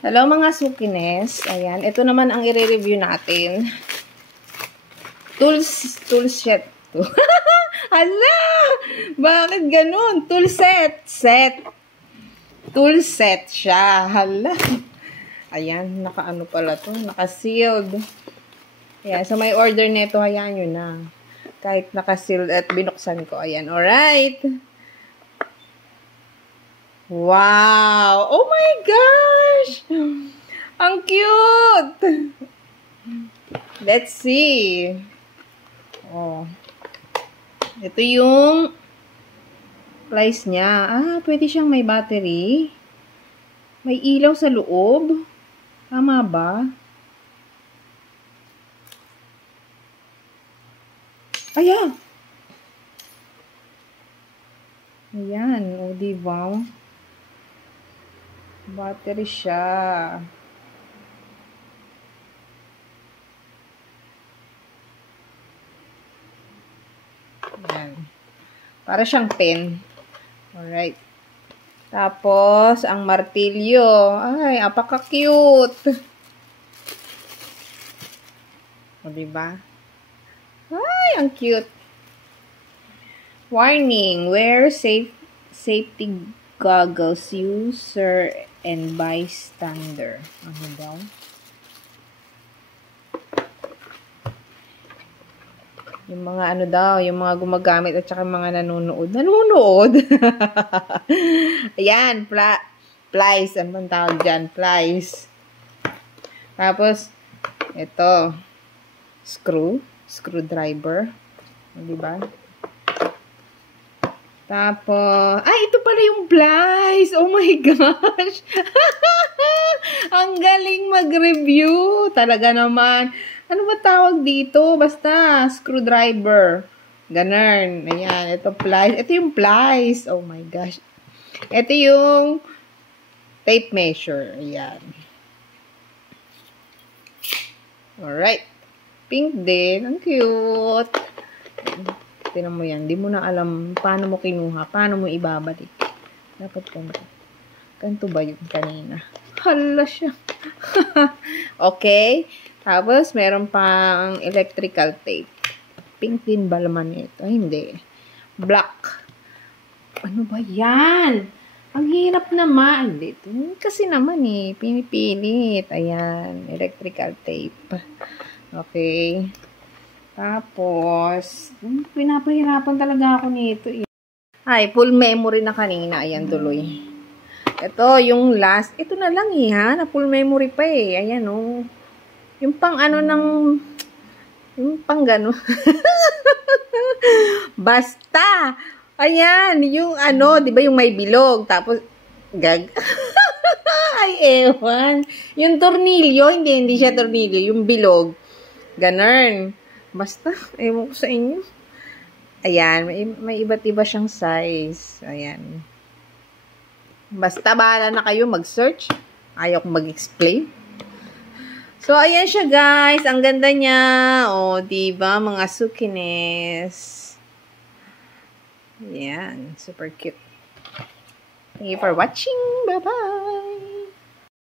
Hello mga sukines. Ayan, ito naman ang i-review natin. Tool set. Hala! Bakit ganun? Tool set. Tool set siya. Hala. Ayan, naka-ano pala to? Naka-sealed. Ayan, so may order nito. Ayan yun na. Kahit naka-sealed at binuksan ko. Ayan, alright. Wow! Oh my gosh! Ang cute! Let's see. Oh. Ito yung price niya. Ah, pwede siyang may battery. May ilaw sa loob. Tama ba? Ayan! Ayan. O, diba? Battery siya. Ayan. Para siyang pen. Alright. Tapos, ang martilyo. Ay, apaka-cute. O, diba? Ay, ang cute. Warning. Wear safety goggles, user and bystander. Ano daw? Yung mga ano daw, yung mga gumagamit at saka mga nanonood. Nanonood? Ayan, plies. Ano bang tawag dyan? Plies. Tapos, ito. Screwdriver. Diba? Tapos, ito pala yung plies. Oh my gosh. Ang galing mag-review. Talaga naman. Ano ba tawag dito? Basta, screwdriver. Ganun. Ayan, ito plies. Ito yung plies. Oh my gosh. Ito yung tape measure. Ayan. Alright. Pink din. Ang cute. Tinan mo yan. Di mo na alam paano mo kinuha. Paano mo ibabalik. Dapat ganito. Ganito ba yun kanina? Hala siya. Okay. Tapos, meron pang electrical tape. Pink din ba laman ito? Hindi. Black. Ano ba yan? Ang hirap naman. Dito. Kasi naman pinipilit. Ayan. Electrical tape. Okay. Tapos, pinapahirapan talaga ako nito. Ay, full memory na kanina. Ayan, tuloy. Ito, yung last. Ito na lang ha. Na full memory pa Ayan, oh. Yung pang ano ng... Yung pang gano. Basta. Ayan, yung ano, di ba yung may bilog. Tapos, Ay, ewan. Yung tornilyo, hindi siya tornilyo. Yung bilog. Ganun. Basta, ewan ko sa inyo. Ayan, may iba't iba siyang size. Ayan. Basta, bahala na kayo mag-search. Ayaw kong mag-explain. So, ayan siya, guys. Ang ganda niya. O, diba, mga sukines. Ayan. Super cute. Thank you for watching. Bye-bye.